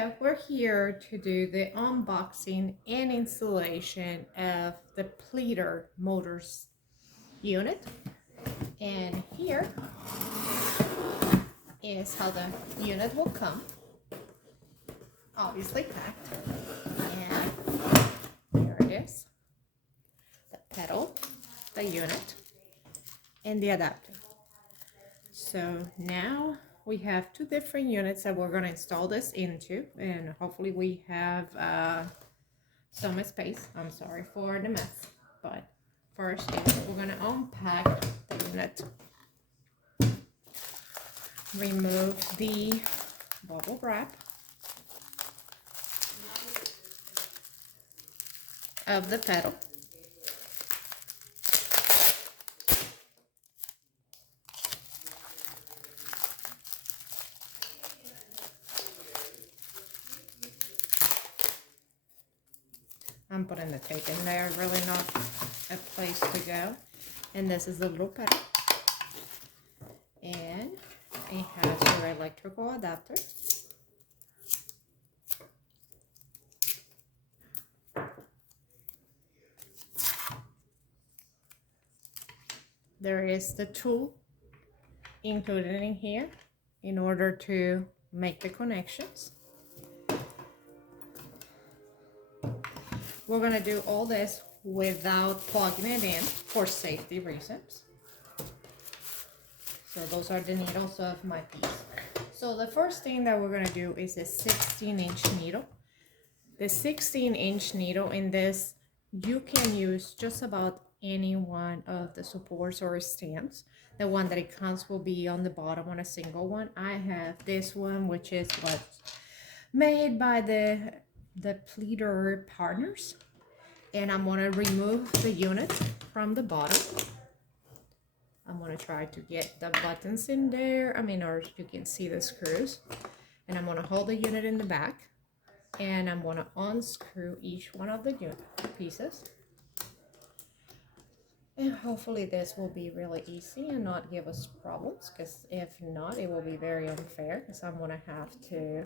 So we're here to do the unboxing and installation of the Pleater Motors unit. And here is how the unit will come. Obviously packed. And here it is. The pedal, the unit, and the adapter. So now we have two different units that we're going to install this into, and hopefully we have some space. I'm sorry for the mess, but first we're going to unpack the unit, remove the bubble wrap of the pedal. I'm putting the tape in there, really not a place to go. And this is the little pedal. And it has your electrical adapter. There is the tool included in here in order to make the connections. We're going to do all this without plugging it in for safety reasons. So those are the needles of my piece. So the first thing that we're going to do is a 16-inch needle. The 16-inch needle in this, you can use just about any one of the supports or stands. The one that it comes will be on the bottom on a single one. I have this one, which is what's made by the Pleater partners, and I'm going to remove the unit from the bottom. I'm going to try to get the buttons in there, or you can see the screws, and I'm going to hold the unit in the back, and I'm going to unscrew each one of the pieces, and hopefully this will be really easy and not give us problems, because if not, it will be very unfair, because I'm going to have to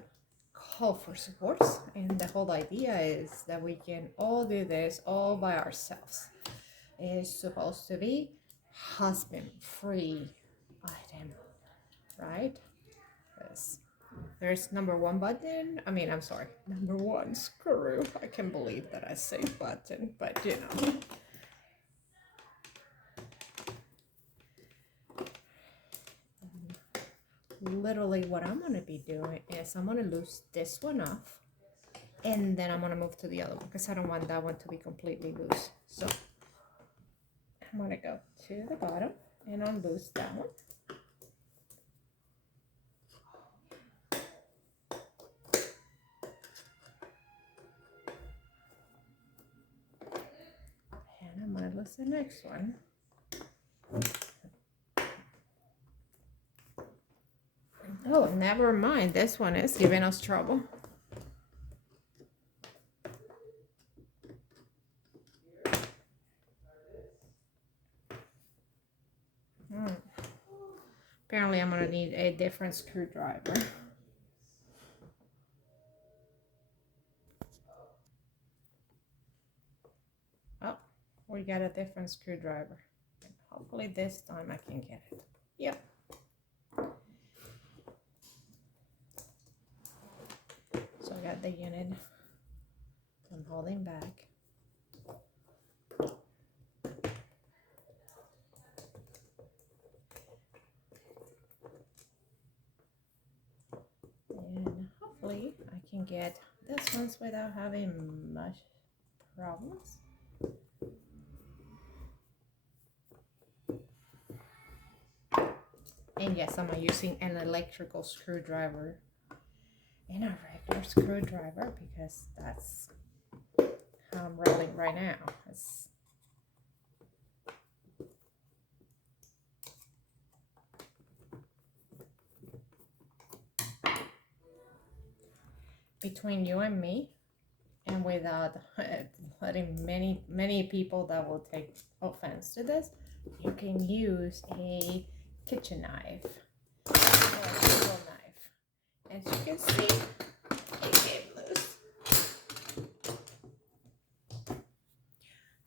call for supports. And the whole idea is that we can all do this all by ourselves. It's supposed to be husband-free item, right? There's number one button. Number one screw. I can't believe that I say button, but you know. Literally what I'm going to be doing is I'm going to loose this one off, and then I'm going to move to the other one because I don't want that one to be completely loose. So I'm going to go to the bottom and unloose that one. And I'm going to loose the next one. Oh, never mind. This one is giving us trouble. Apparently, I'm going to need a different screwdriver. Oh, we got a different screwdriver. Hopefully this time I can get it. Yep. So I got the unit. I'm holding back. And hopefully I can get this one without having much problems. And yes, I'm using an electrical screwdriver and a regular screwdriver because that's how I'm rolling right now. Between you and me, and without letting many people that will take offense to this, you can use a kitchen knife or a table knife. As you can see, it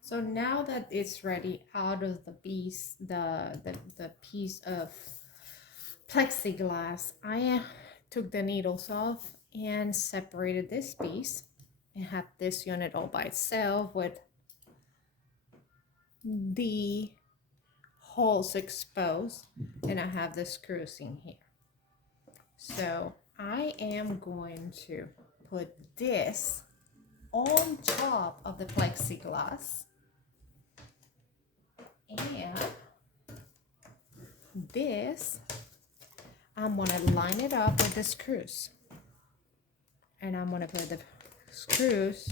So now that it's ready out of the piece, the piece of plexiglass, I took the needles off and separated this piece and have this unit all by itself with the holes exposed, and I have the screws in here. So I am going to put this on top of the plexiglass, and this I'm gonna line it up with the screws, and I'm gonna put the screws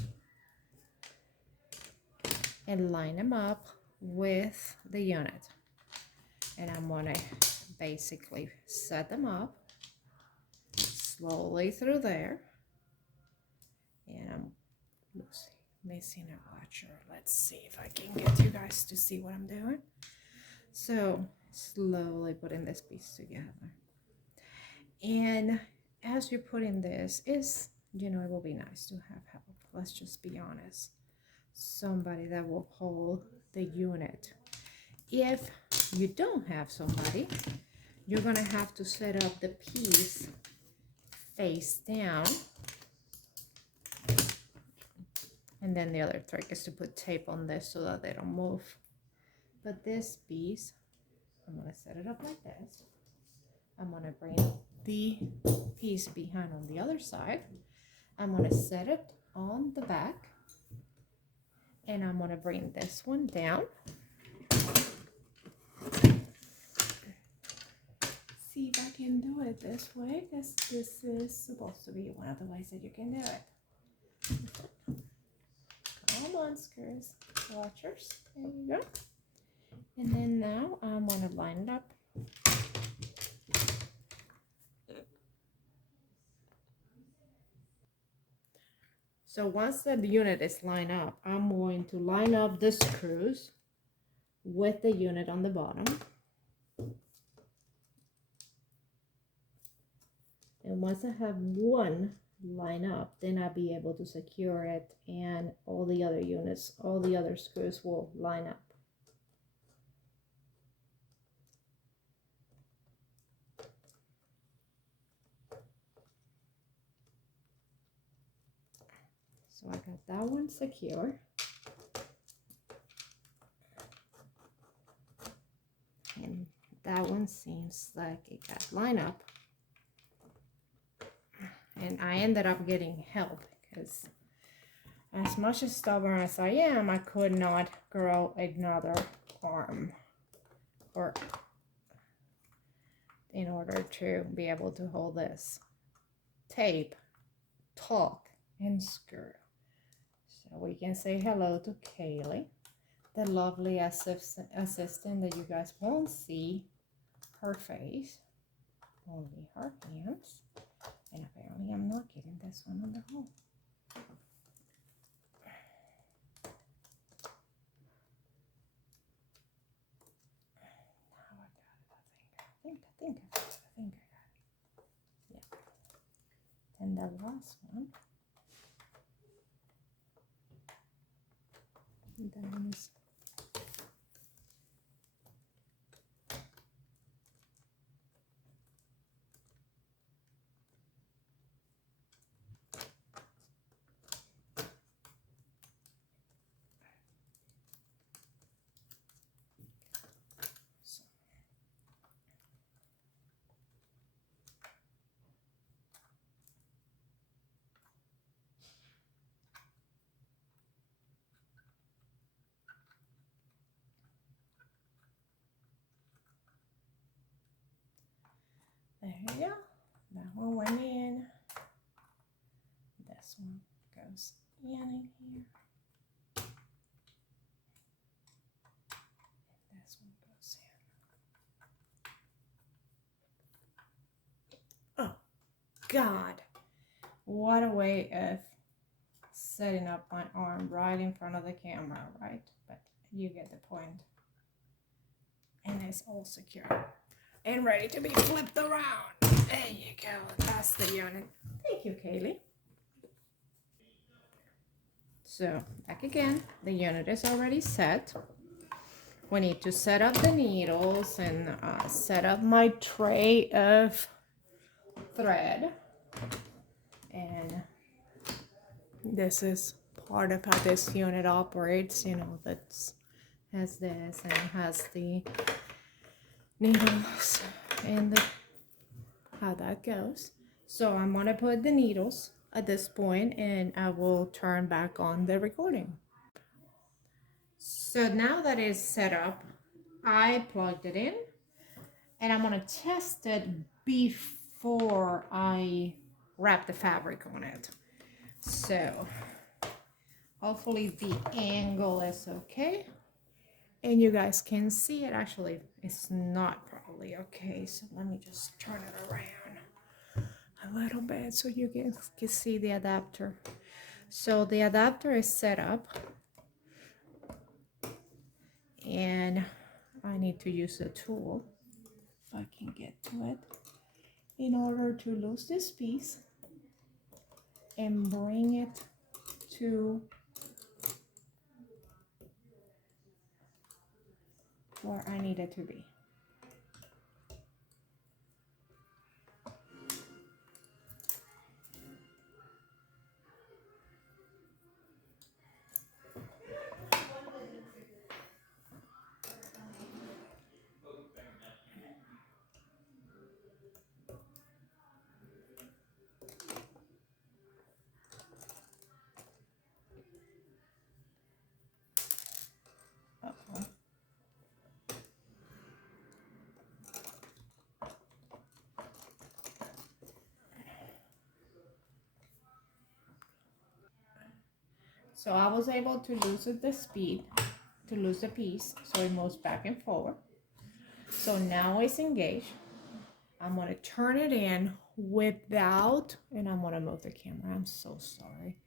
and line them up with the unit, and I'm gonna basically set them up slowly through there. And I'm missing a watcher. Let's see if I can get you guys to see what I'm doing. So slowly putting this piece together, and as you're putting this, is, you know, it will be nice to have help. Let's just be honest, somebody that will hold the unit. If you don't have somebody, you're gonna have to set up the piece face down, and then the other trick is to put tape on this so that they don't move. But this piece, I'm gonna set it up like this. I'm gonna bring the piece behind on the other side. I'm gonna set it on the back, and I'm gonna bring this one down. See if I can do it this way, because this is supposed to be one of the ways that you can do it. Come on, screws, watchers. There you go. And then now I'm gonna line it up. So once the unit is lined up, I'm going to line up the screws with the unit on the bottom. And once I have one line up, then I'll be able to secure it, and all the other units, all the other screws will line up. So I got that one secure. And that one seems like it got lined up. And I ended up getting help, because as much as stubborn as I am, I could not grow another arm or in order to be able to hold this tape, talk, and screw. So we can say hello to Kaylee, the lovely assistant that you guys won't see her face, only her hands. And apparently I'm not getting this one on the hole. Now I got it, I think I got it. Yeah. And the last one. That one is there you go. That one went in. This one goes in here. And this one goes in. Oh, God. What a way of setting up my arm right in front of the camera, right? But you get the point. And it's all secure and ready to be flipped around. There you go. That's the unit. Thank you, Kaylee. So back again, the unit is already set. We need to set up the needles and set up my tray of thread. And this is part of how this unit operates, you know, that's has this and it has the needles and how that goes. So I'm gonna put the needles at this point and I will turn back on the recording. So now that it's set up, I plugged it in and I'm gonna test it before I wrap the fabric on it. So hopefully the angle is okay and you guys can see it. Actually, it's not probably okay, so let me just turn it around a little bit so you guys can see the adapter. So the adapter is set up and I need to use a tool if I can get to it in order to lose this piece and bring it to where I need it to be. Uh-oh. So I was able to lose the speed, to lose the piece, so it moves back and forward. So now it's engaged. I'm gonna turn it in without, and I'm gonna move the camera, I'm so sorry.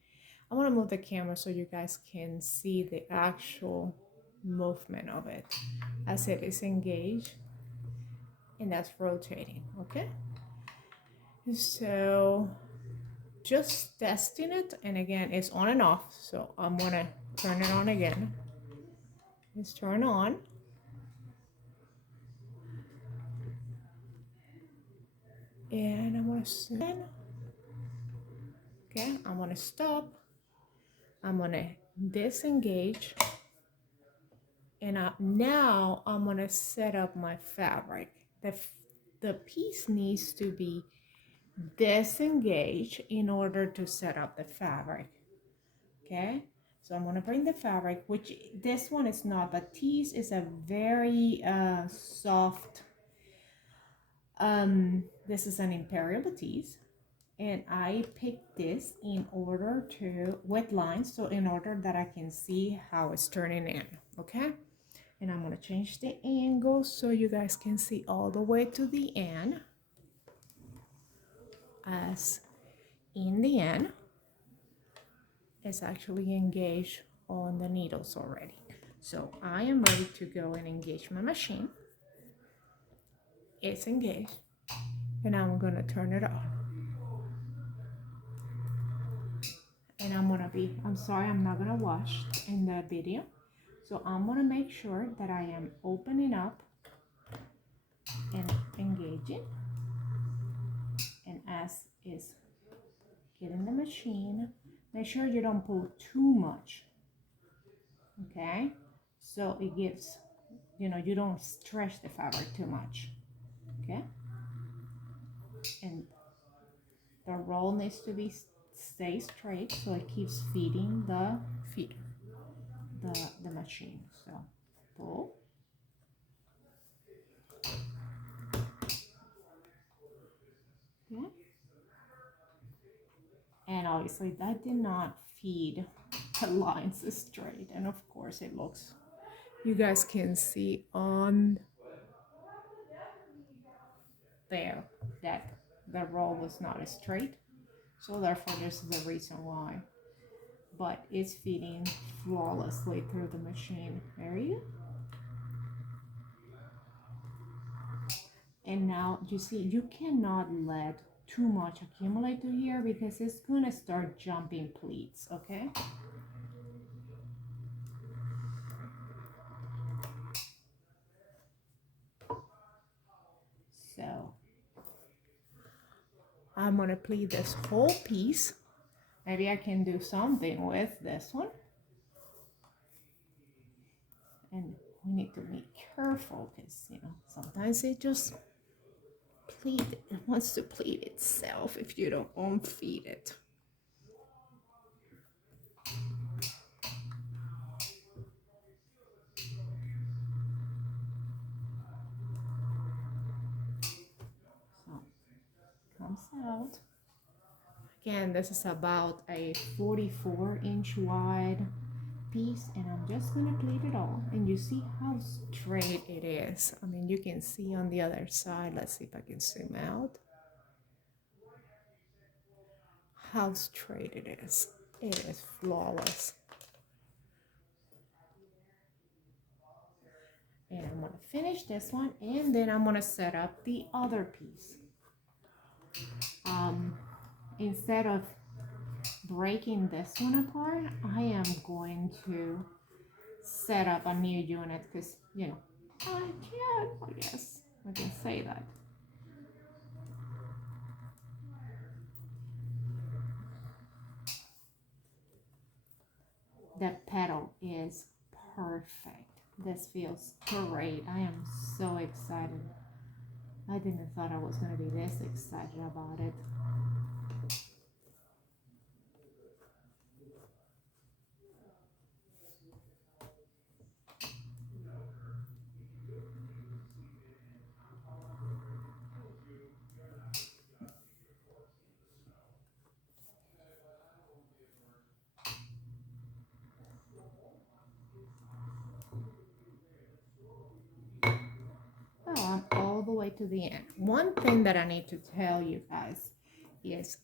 I wanna move the camera so you guys can see the actual movement of it as it is engaged and that's rotating, okay? So just testing it, and again it's on and off, so I'm gonna turn it on again. Let's turn on. And I'm gonna send. Okay, I'm gonna stop. I'm gonna disengage. And now I'm gonna set up my fabric. The piece needs to be disengaged in order to set up the fabric. Okay, so I'm gonna bring the fabric, which this one is not, but tease is a very soft. This is an Imperial tease. And I picked this in order to wet lines, so in order that I can see how it's turning in, okay? And I'm gonna change the angle so you guys can see all the way to the end. As in the end, it's actually engaged on the needles already. So I am ready to go and engage my machine. It's engaged, and I'm gonna turn it on. And I'm sorry, I'm not gonna watch in the video. So I'm gonna make sure that I am opening up and engaging. And as is getting the machine, make sure you don't pull too much, okay? So it gives, you know, you don't stretch the fabric too much, okay? And the roll needs to be stay straight so it keeps feeding the feeder, the machine. So pull. Okay. And obviously that did not feed the lines straight, and of course it looks, you guys can see on there that the roll was not straight, so therefore this is the reason why, but it's feeding flawlessly through the machine. There you go. And now you see, you cannot let too much accumulate to here because it's gonna start jumping pleats, okay? I'm gonna pleat this whole piece. Maybe I can do something with this one. And we need to be careful because, you know, sometimes it just it wants to pleat itself if you don't unfeed it. So comes out. Again, this is about a 44-inch wide piece, and I'm just gonna pleat it all. And you see how straight it is. I mean, you can see on the other side. Let's see if I can zoom out. How straight it is. It is flawless. And I'm gonna finish this one, and then I'm gonna set up the other piece. Instead of breaking this one apart, I am going to set up a new unit because, you know, I guess I can say that. The pedal is perfect. This feels great. I am so excited. I didn't thought I was gonna be this excited about it. Oh, I'm all the way to the end. One thing that I need to tell you guys is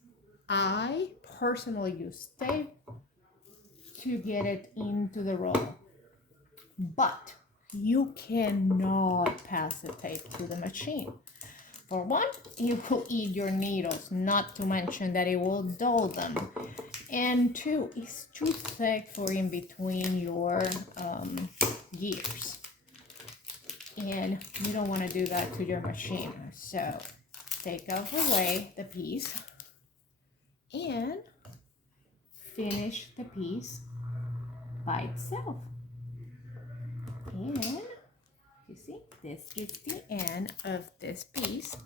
I personally use tape to get it into the roll, but you cannot pass the tape to the machine. For one, you will eat your needles, not to mention that it will dull them. And two, it's too thick for in between your gears. And you don't want to do that to your machine. So take off away the piece and finish the piece by itself. And you see, this is the end of this piece.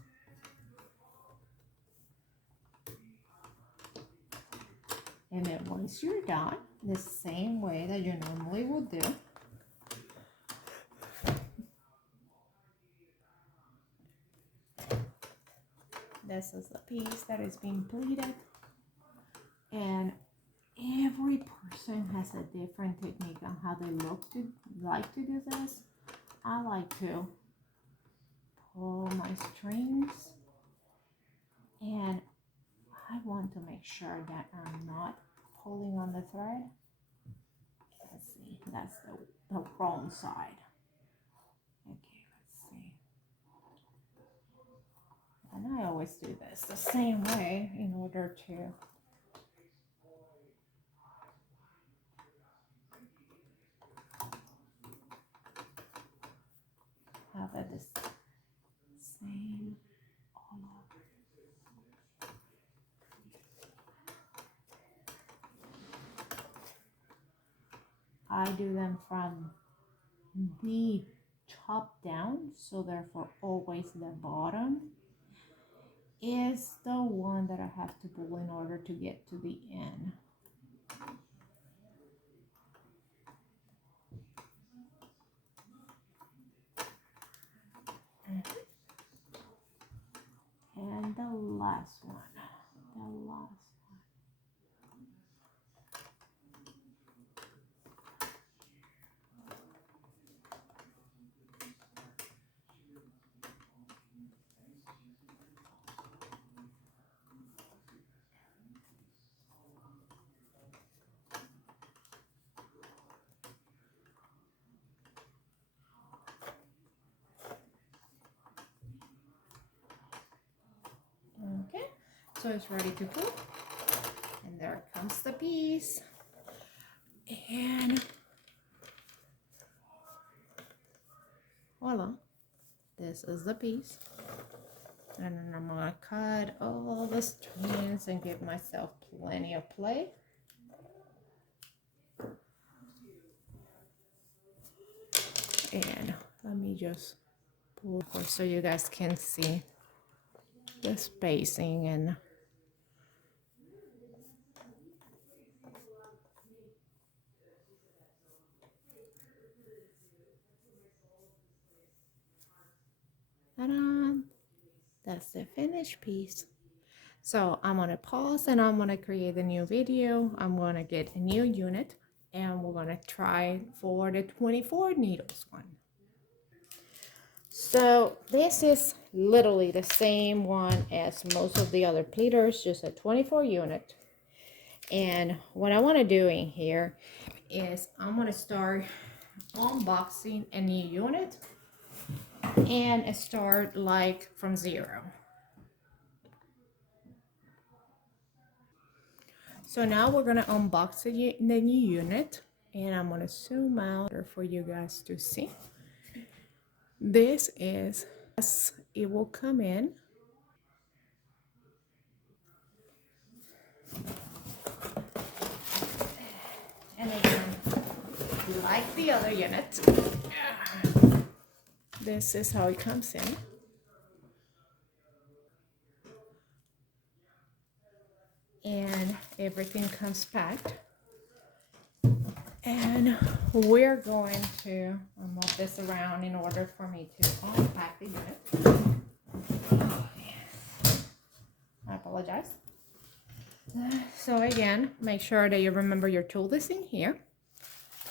And then once you're done, the same way that you normally would do, this is the piece that is being pleated. And every person has a different technique on how they like to do this. I like to pull my strings, and I want to make sure that I'm not pulling on the thread. Let's see, that's the wrong side. Okay, let's see. And I always do this the same way in order to have it the same all over. I do them from the top down, so therefore always the bottom is the one that I have to pull in order to get to the end. And the last one, Okay, so it's ready to cook. And there comes the piece. And voila, this is the piece. And then I'm gonna cut all the strings and give myself plenty of play. And let me just pull so you guys can see the spacing. And ta-da, that's the finished piece. So I'm gonna pause and I'm gonna create a new video. I'm gonna get a new unit and we're gonna try for the 24 needles one. So this is literally the same one as most of the other pleaters, just a 24 unit. And what I want to do in here is I'm going to start unboxing a new unit and start like from zero. So now we're going to unbox the new unit, and I'm going to zoom out for you guys to see. This is as it will come in. And again, like the other unit, this is how it comes in. And everything comes packed. And we're going to move this around in order for me to unpack the unit. Oh, yes. I apologize. So again, make sure that you remember your tool is in here.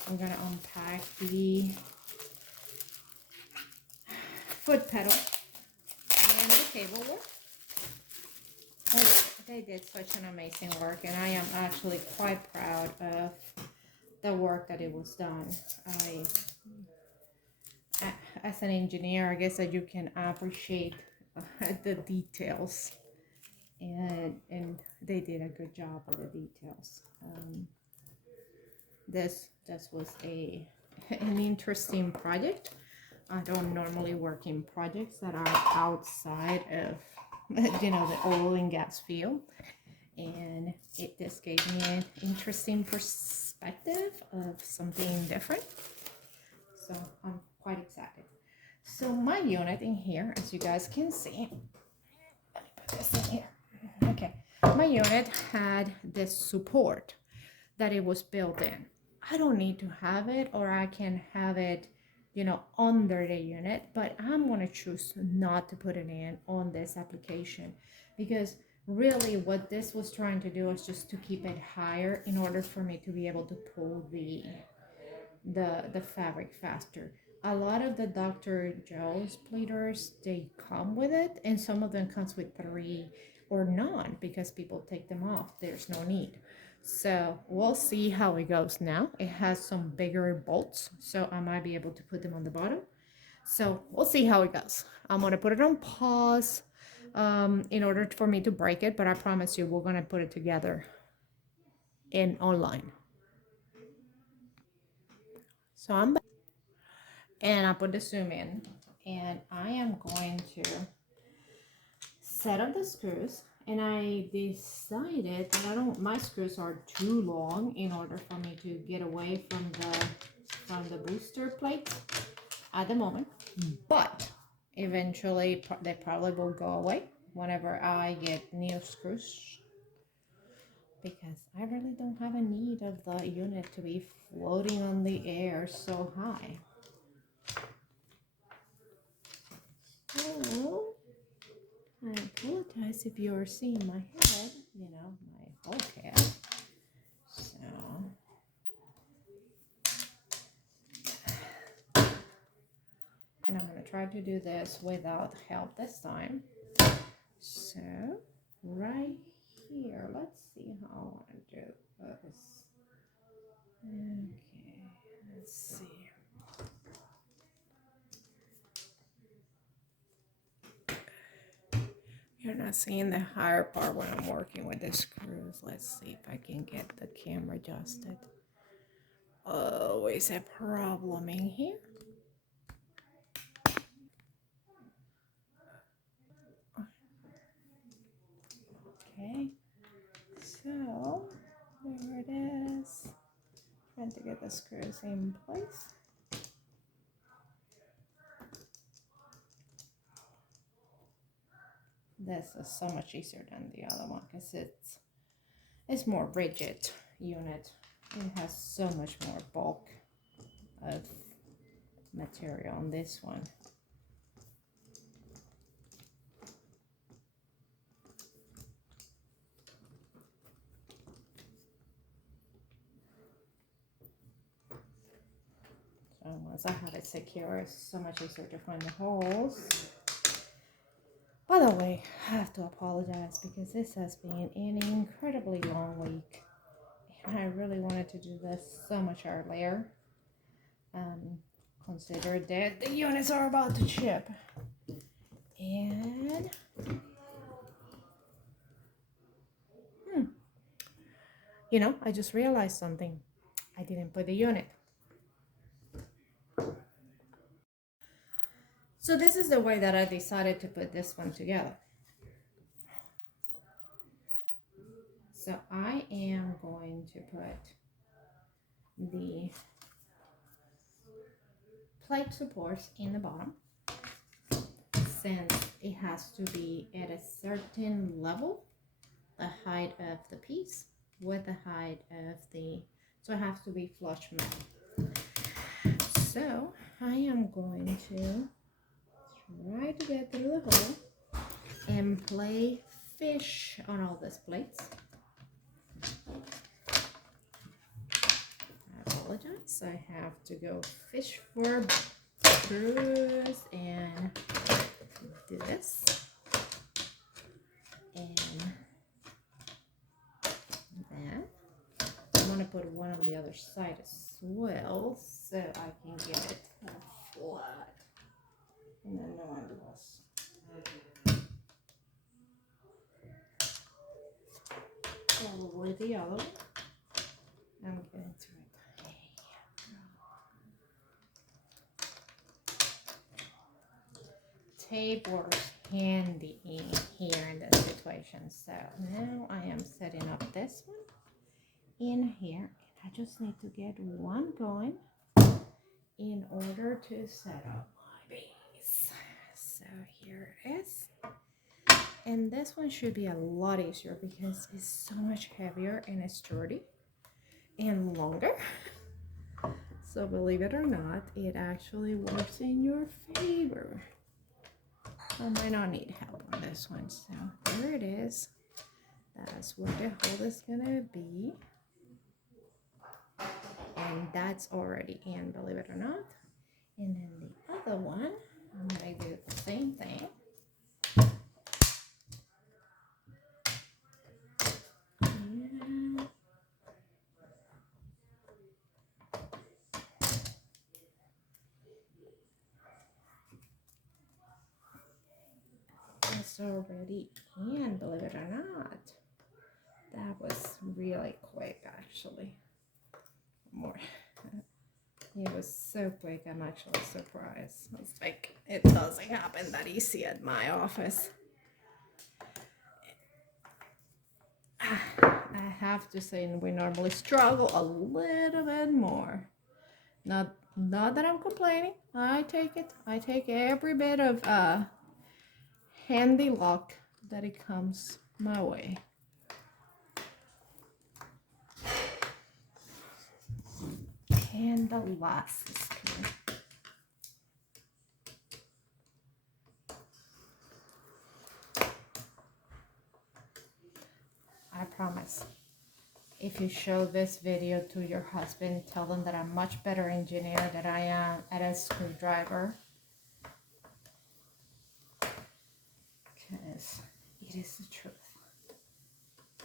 I'm going to unpack the foot pedal and the cable work. They did such an amazing work, and I am actually quite proud of the work that it was done. As an engineer, I guess that you can appreciate the details, and they did a good job with the details. This was an interesting project. I don't normally work in projects that are outside of the oil and gas field, and this gave me an interesting perspective of something different. So I'm quite excited. So my unit in here, as you guys can see, let me put this in here. Okay, my unit had this support that it was built in. I don't need to have it, or I can have it, under the unit, but I'm gonna choose not to put it in on this application, because really what this was trying to do was just to keep it higher in order for me to be able to pull the fabric faster. A lot of the Dr. Joe's pleaters, they come with it, and some of them comes with 3 or none because people take them off. There's no need. So we'll see how it goes now. It has some bigger bolts, so I might be able to put them on the bottom. So we'll see how it goes. I'm gonna put it on pause in order for me to break it, but I promise you we're gonna put it together in online. So I'm back, and I put the zoom in, and I am going to set up the screws. And I decided that my screws are too long in order for me to get away from the booster plate at the moment, but eventually they probably will go away whenever I get new screws, because I really don't have a need of the unit to be floating on the air so high. So I apologize if you're seeing my head, my whole head. So, and I'm going to try to do this without help this time. So, right here, let's see how I want to do this. Okay, let's see. You're not seeing the higher part when I'm working with the screws. Let's see if I can get the camera adjusted. Always a problem in here. Okay, so there it is. Trying to get the screws in place. This is so much easier than the other one because it's more rigid unit. It has so much more bulk of material on this one. So once I have it secure, it's so much easier to find the holes. By the way, I have to apologize because this has been an incredibly long week. And I really wanted to do this so much earlier. Consider that the units are about to ship. And you know, I just realized something. I didn't put the unit. So this is the way that I decided to put this one together. So I am going to put the plate supports in the bottom, since it has to be at a certain level, the height of the piece with the height of the, so it has to be flush metal. So I am going to try to get through the hole and play fish on all these plates. I apologize, I have to go fish for screws and do this. And then I'm going to put one on the other side as well so I can get it flat. And then no one else. Probably the other one. I'm getting to it. Tape works handy in here in this situation. So now I am setting up this one in here. I just need to get one going in order to set up my base. So here it is. And this one should be a lot easier because it's so much heavier and sturdy and longer. So believe it or not, it actually works in your favor. I might not need help on this one. So there it is. That's where the hole is gonna be. And that's already in, believe it or not. And then the other one, I'm gonna do the same thing. It's already in, believe it or not. That was really quick, actually. It was so quick, I'm actually surprised. It's like, it doesn't happen that easy at my office. I have to say, we normally struggle a little bit more. Not that I'm complaining. I take it. I take every bit of handy luck that it comes my way. And the last is here. I promise, if you show this video to your husband, tell them that I'm much better engineer than I am at a screwdriver. Because it is the truth.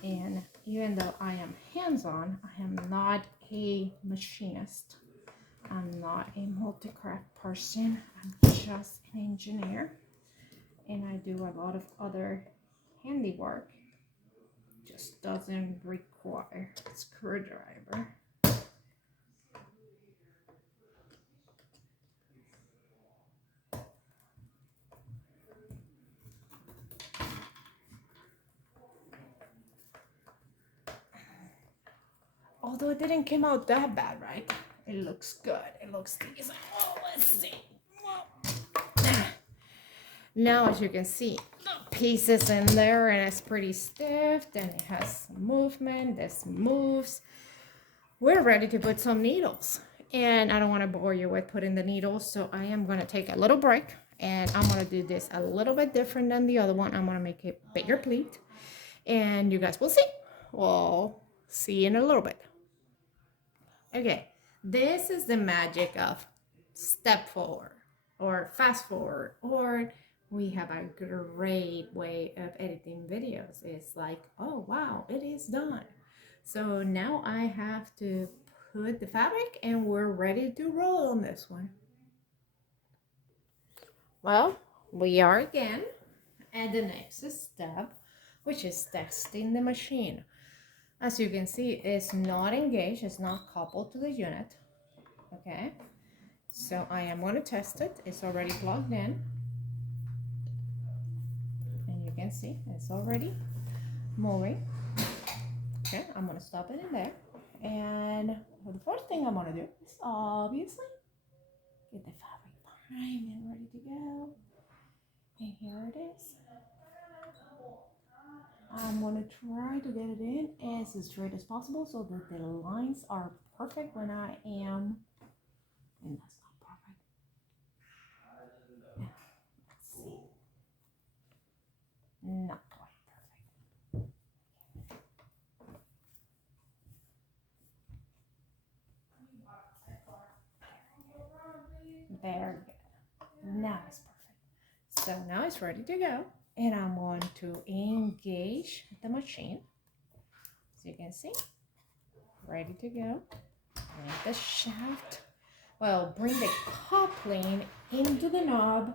And even though I am hands-on, I am not a machinist. I'm not a multi-craft person. I'm just an engineer. And I do a lot of other handiwork. Just doesn't require a screwdriver. although it didn't come out that bad, right? It looks good. It looks decent. Oh, let's see. Now, as you can see, the pieces in there, and it's pretty stiff. Then it has some movement. This moves. We're ready to put some needles. And I don't want to bore you with putting the needles, so I am going to take a little break. And I'm going to do this a little bit different than the other one. I'm going to make it bigger pleat. And you guys will see. We'll see you in a little bit. Okay, this is the magic of step forward or fast forward, or we have a great way of editing videos. It's like, oh wow, it is done. So now I have to put the fabric and we're ready to roll on this one. Well, we are again at the next step, which is testing the machine. As you can see, it's not engaged, it's not coupled to the unit. Okay, so I am going to test it. It's already plugged in. And you can see it's already moving. Okay, I'm going to stop it in there. And the first thing I'm going to do is obviously get the fabric primed and ready to go. And here it is. I'm going to try to get it in as straight as possible so that the lines are perfect when I am, and that's not perfect. Yeah, let's see. Not quite perfect. Very good. Now it's perfect. So now it's ready to go. And I'm going to engage the machine. As you can see, ready to go. Bring the shaft, well, bring the coupling into the knob.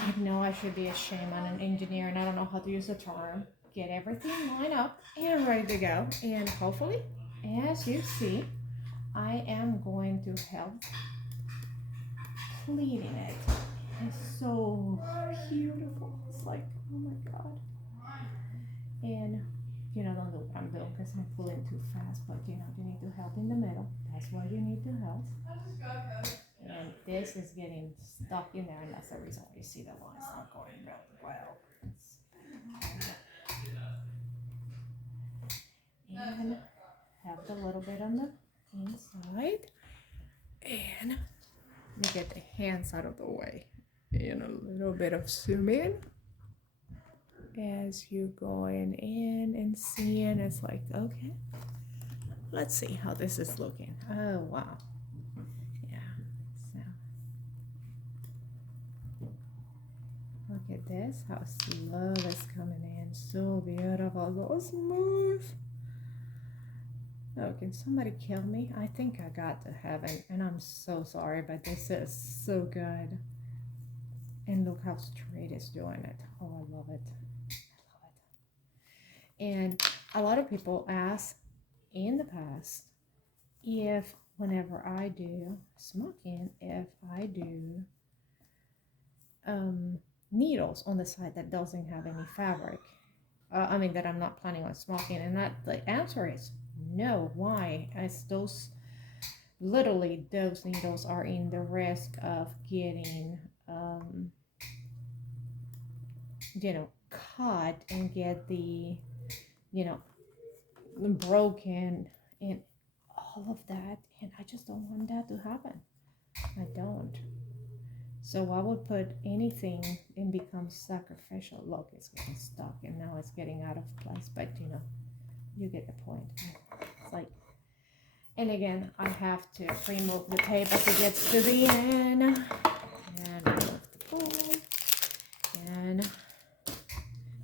I know I should be ashamed. I'm an engineer and I don't know how to use the term. Get everything lined up and ready to go. And hopefully, as you see, I am going to help pleating it. It's so beautiful. It's like, oh my God. And you know, don't do what I'm doing because I'm pulling too fast, but you know, you need to help in the middle. That's why you need to help. And this is getting stuck in there, and that's the reason why you see the lines not going really well. And have a little bit on the inside. And you get the hands out of the way. And a little bit of zoom in. As you going in and seeing, it's like, okay, let's see how this is looking. Oh wow, yeah. So look at this, how slow it's coming in. So beautiful, so smooth. Oh, can somebody kill me? I think I got to heaven, and I'm so sorry, but this is so good. And look how straight it's doing it. Oh, I love it. And a lot of people ask in the past if whenever I do smoking, if I do needles on the side that doesn't have any fabric, I mean that I'm not planning on smoking, and that the answer is no. Why? As those literally those needles are in the risk of getting you know, cut and get the, you know, broken and all of that, and I just don't want that to happen. I don't. So I would put anything and become sacrificial. Look, it's getting stuck and now it's getting out of place, but you know, you get the point. It's like, and again, I have to remove the tape as it gets to the end, and remove the pull, and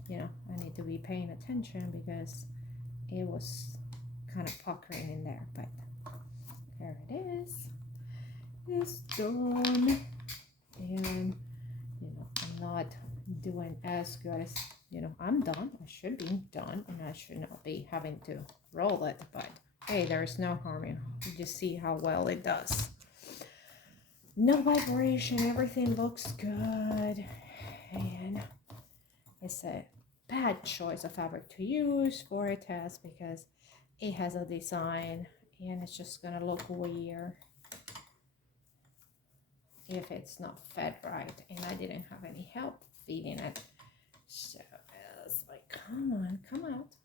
you know, I need to be paying attention because it was kind of puckering in there, but there it is. It's done. And you know, I'm not doing as good as, you know, I'm done. I should be done, and I should not be having to roll it, but hey, there's no harm in you just see how well it does. No vibration, everything looks good, and it's a bad choice of fabric to use for a test because it has a design and it's just gonna look weird if it's not fed right, and I didn't have any help feeding it. So it's like, come on, come out.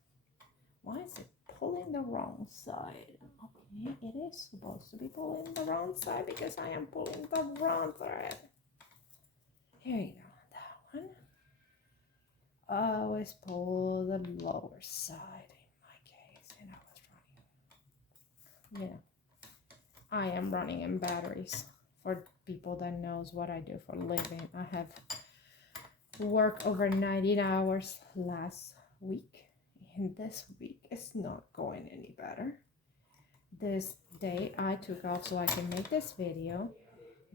Why is it pulling the wrong side? Okay, it is supposed to be pulling the wrong side because I am pulling the wrong thread. Here you go, that one. Always pull the lower side in my case, and I was running. You know, I am running in batteries. For people that knows what I do for a living, I have worked over 90 hours last week, and this week it's not going any better. This day I took off so I can make this video.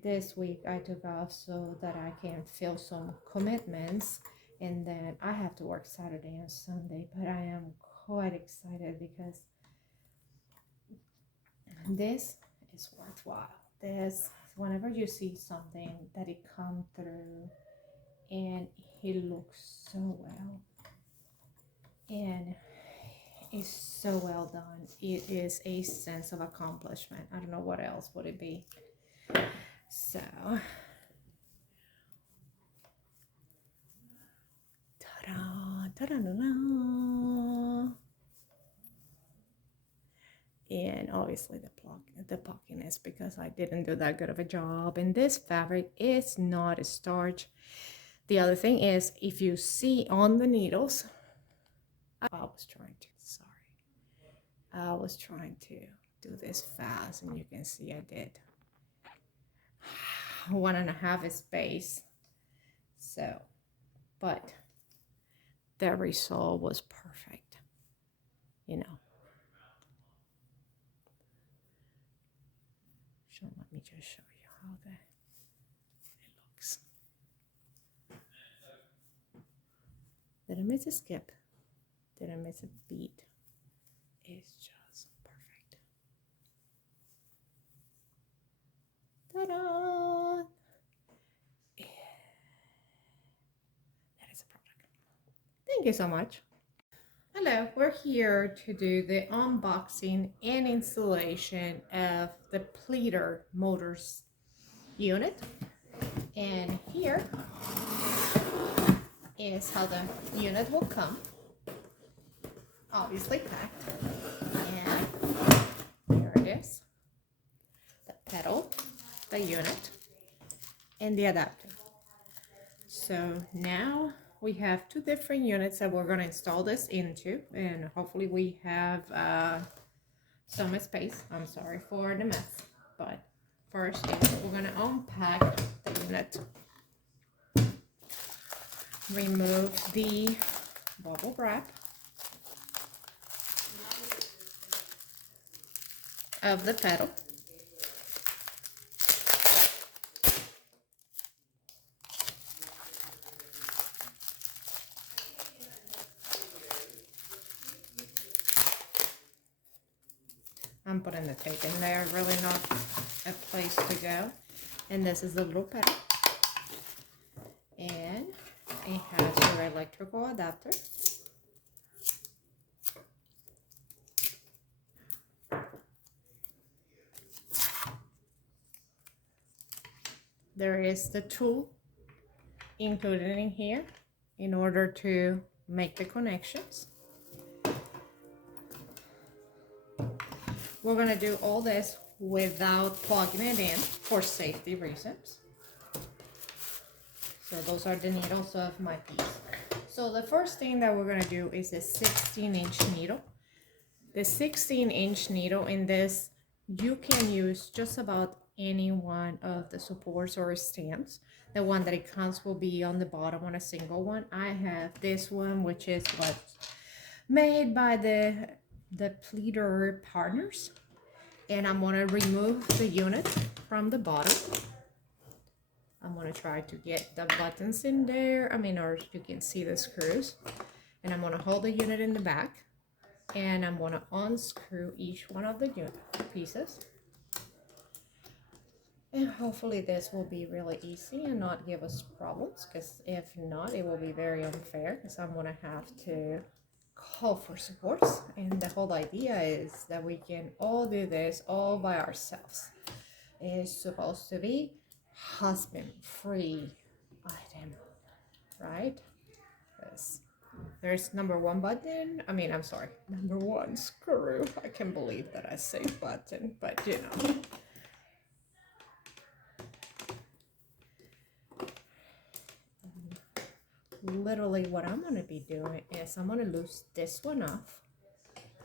This week I took off so that I can fill some commitments, and then I have to work Saturday and Sunday, but I am quite excited because this is worthwhile. This, whenever you see something that it come through and it looks so well and it's so well done, it is a sense of accomplishment. I don't know what else would it be. So ta-da, ta-da-da-da. And obviously the pockiness because I didn't do that good of a job, and this fabric is not a starch. The other thing is, if you see on the needles, I was trying to do this fast, and you can see I did 1.5 space. So, but the result was perfect, you know. So let me just show you how it looks. Didn't miss a skip, didn't miss a beat. It's just perfect. Ta-da! Yeah. That is a product. Thank you so much. Hello, we're here to do the unboxing and installation of the Pleater Motor unit. And here is how the unit will come. Obviously packed. And here it is. The pedal, the unit, and the adapter. So now we have 2 different units that we're going to install this into, and hopefully we have some space. I'm sorry for the mess, but first we're going to unpack the unit, remove the bubble wrap of the pedal. I'm putting the tape in there, really not a place to go. And this is the little pedal. And it has your electrical adapter. There is the tool included in here in order to make the connections. We're going to do all this without plugging it in for safety reasons. So those are the needles of my piece. So the first thing that we're going to do is a 16-inch needle. The 16-inch needle in this, you can use just about any one of the supports or stands. The one that it comes will be on the bottom on a single one. I have this one, which is what's made by the Pleater partners, and I'm going to remove the unit from the bottom. I'm going to try to get the buttons in there, or you can see the screws, and I'm going to hold the unit in the back, and I'm going to unscrew each one of the unit pieces, and hopefully this will be really easy and not give us problems, because if not, it will be very unfair, because I'm going to have to call for supports, and the whole idea is that we can all do this all by ourselves. It's supposed to be husband-free item, right? There's number one button. I mean, I'm sorry, number one screw. I can't believe that I say button, but you know. Literally what I'm going to be doing is I'm going to loose this one off,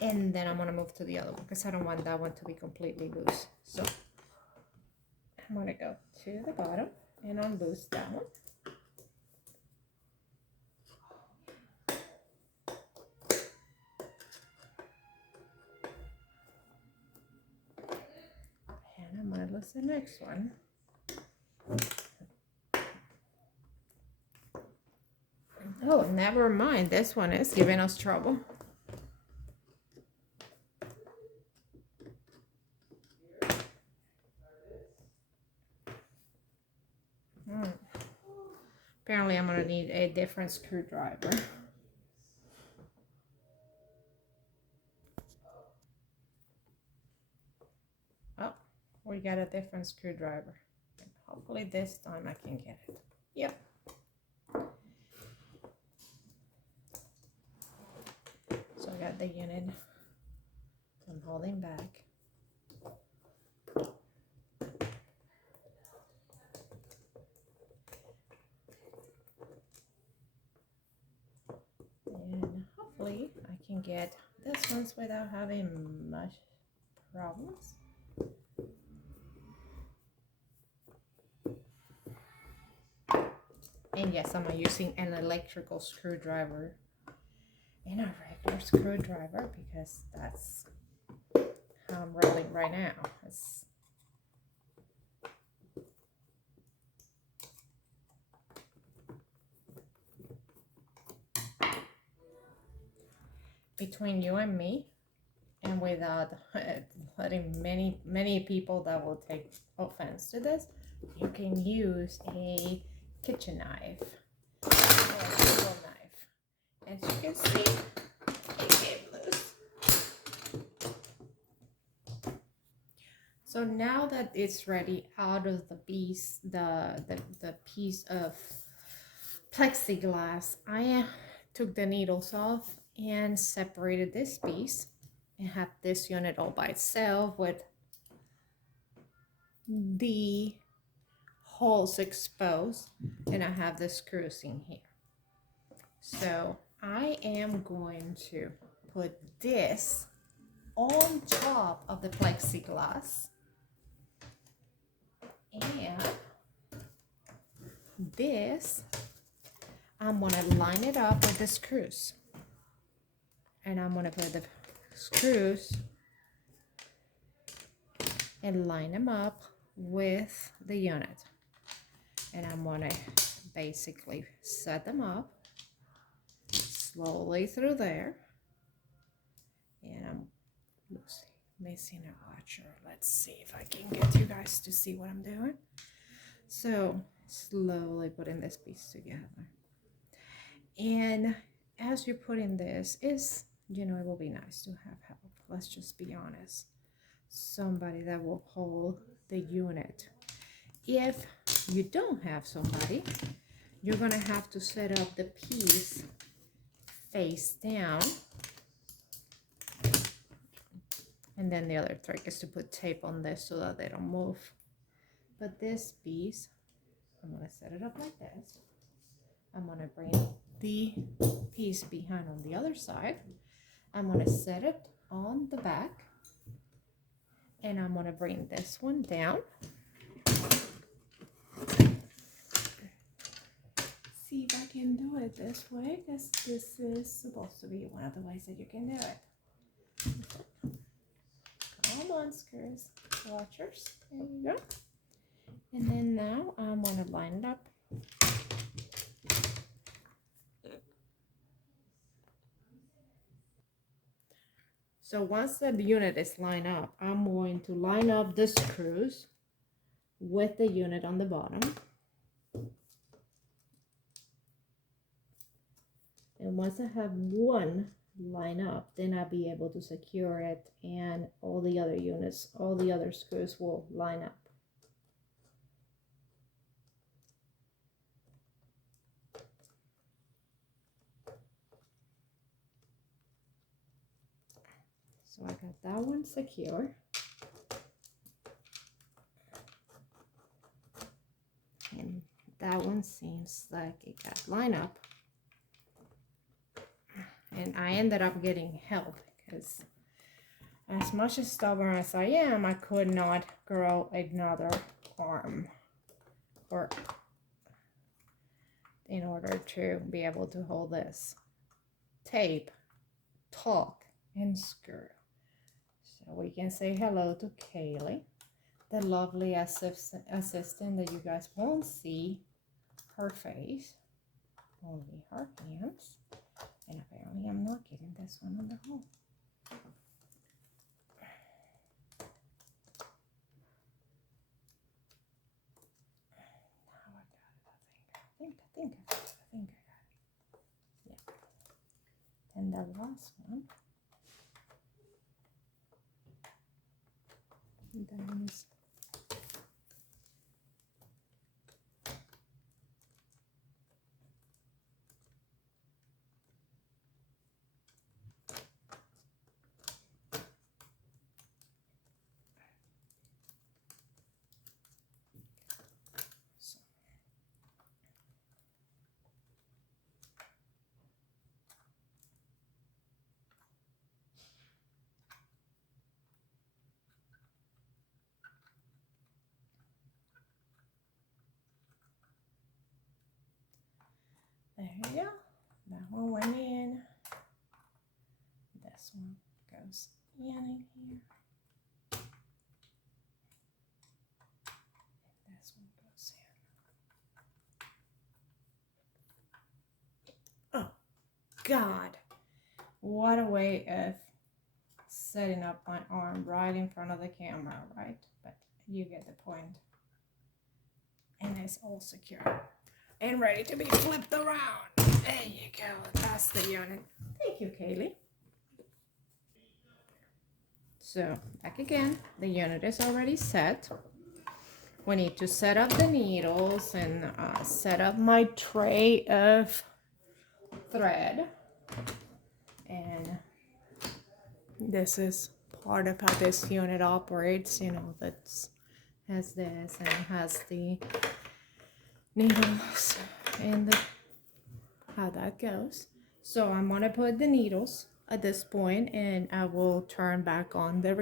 and then I'm going to move to the other one because I don't want that one to be completely loose. So I'm going to go to the bottom and unloose that one. And I'm going to loose the next one. Oh, never mind. This one is giving us trouble. Apparently, I'm going to need a different screwdriver. Oh, we got a different screwdriver. Hopefully this time I can get it. Yep. So I got the unit. I'm holding back. And hopefully I can get this ones without having much problems. And yes, I'm using an electrical screwdriver and a regular screwdriver because that's how I'm rolling right now. Between you and me, and without letting many people that will take offense to this, you can use a kitchen knife or a table knife. As you can see, it came loose. So now that it's ready out of the piece, the piece of plexiglass, I took the needles off and separated this piece and have this unit all by itself with the holes exposed, and I have the screws in here. So I am going to put this on top of the plexiglass, and this I'm going to line it up with the screws, and I'm going to put the screws and line them up with the unit, and I'm going to basically set them up slowly through there. And I'm missing a watcher. Let's see if I can get you guys to see what I'm doing. So slowly putting this piece together, and as you're putting this, is, you know, it will be nice to have help. Let's just be honest. Somebody that will hold the unit. If you don't have somebody, you're gonna have to set up the piece face down, and then the other trick is to put tape on this so that they don't move. But this piece, I'm gonna set it up like this. I'm gonna bring the piece behind on the other side. I'm gonna set it on the back, and I'm gonna bring this one down. See if I can do it this way, because this is supposed to be one of the ways that you can do it. Come on, screws, watchers. There you go. And then now I'm gonna line it up. So once the unit is lined up, I'm going to line up the screws with the unit on the bottom. And once I have one line up, then I'll be able to secure it, and all the other units, all the other screws will line up. So I got that one secure. And that one seems like it got lined up. And I ended up getting help because as much as stubborn as I am, I could not grow another arm or in order to be able to hold this tape, talk, and screw. So we can say hello to Kaylee, the lovely assistant that you guys won't see her face, only her hands. And apparently I'm not getting this one on the hole. Now I got it, I think I got it. Yeah. And the last one. That is there you go. That one went in. This one goes in here. And this one goes in. Oh, God. What a way of setting up my arm right in front of the camera, right? But you get the point. And it's all secure and ready to be flipped around. There you go. That's the unit. Thank you, Kaylee. So back again, the unit is already set. We need to set up the needles and set up my tray of thread. And this is part of how this unit operates, you know, that's has this and has the needles and how that goes. So I'm gonna put the needles at this point and I will turn back on the